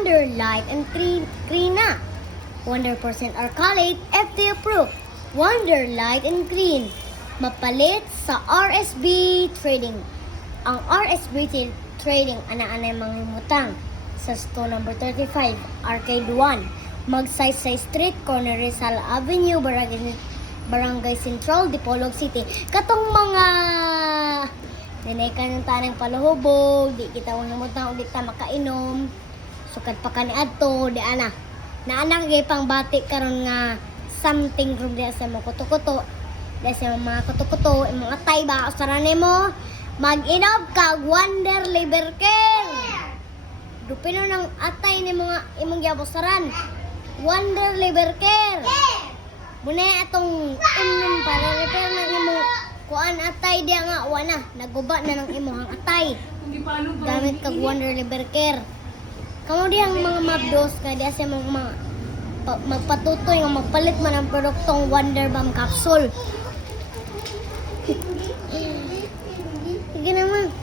Wonder Light and Krina. Wonder % Arcalate, FDA approved. Wonder Light and Green. Mapalit sa RSB Trading. Ang RSB Trading, ana-ana mga himutang. Sa store number 35, Arcade 1. Magsaysay Street, corner Rizal Avenue, Barangay Central, Dipolog City. Katong mga nanay ka ng tanang paluhubog, di kita wang himutang, di kita makainom. Sukad pa ka ni Adto, di ana. Naanang gay pang batik karon nga something from dia sa mga kuto-kuto. Dahil sa mga kuto-kuto, mga tay ba, usaran mo, mag-inom ka, Wonder Liver King. Dupino ng atay ni mga imong giabusaran. Wonder Liver Care. Muna atong inom para repair na imong kuan atay dia nga wana, naguba na ng imong atay. Gamit kag Wonder Liver Care. Kamo diyang mga mabdos ka diya sa mga magpatutoy nga magpalit man ang produktong Wonder Balm capsule.